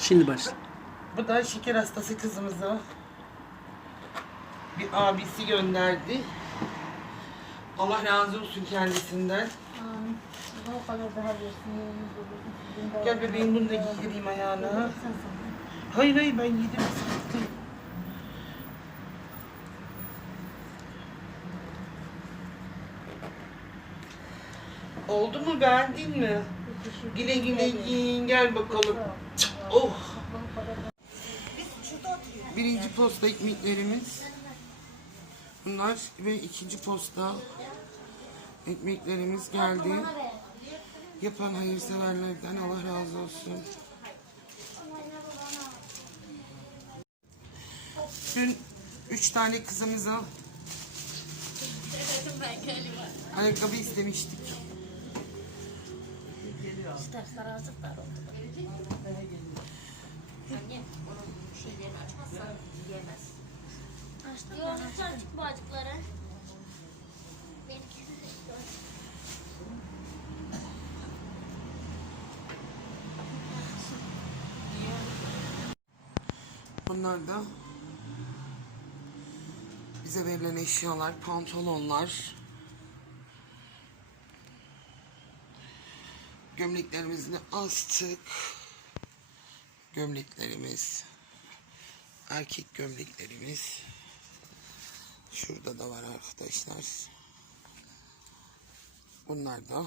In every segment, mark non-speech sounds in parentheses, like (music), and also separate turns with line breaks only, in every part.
Şimdi başla.
Bu da şeker hastası kızımıza bir abisi gönderdi. Allah razı olsun kendisinden.
Amin. O kadar daha versin.
Gel bebeğim bunu da giydireyim ayağına. Hayır hayır ben giydim. Oldu mu beğendin mi? Güle güle giyin gel bakalım. Oh. Birinci posta ekmeklerimiz. Bunlar ve ikinci posta ekmeklerimiz geldi. Yapan hayırseverlerden Allah razı olsun. Dün üç tane kızımıza ayakkabı istemiştik.
İşte sararcıklar oldu.
Bunlar da bize verilen eşyalar, pantolonlar. Gömleklerimizi astık. Gömleklerimiz. Erkek gömleklerimiz. Şurada da var arkadaşlar. Bunlar da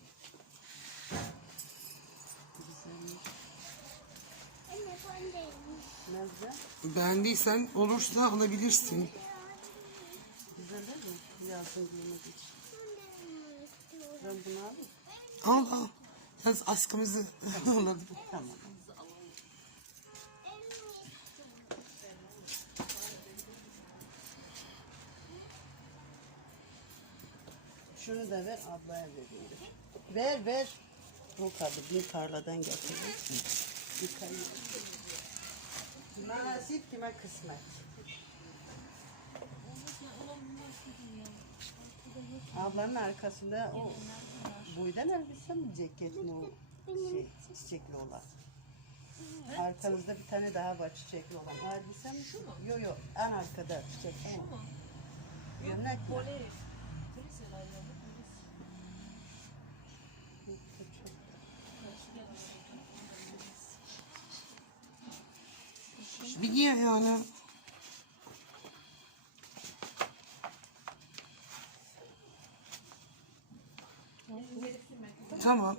çeksin.
Beğendiysen olursa alabilirsin. Al al. Yaz askımızı alalım. (laughs)
Tamam. Şunu da ver ablaya vereyim. Ver ver. O kadar bir tarladan getirdim. Yıkayın. Nasip kime kısmet. Ablanın arkasında o boydan elbise mi ceket mi o şey, çiçekli olan? Arkanızda bir tane daha var çiçekli olan. Elbise mi? Şu mu? Yok yok en arkada çiçek. Şu mu? Gömlek mi?
Bir giy ayağına. Tamam.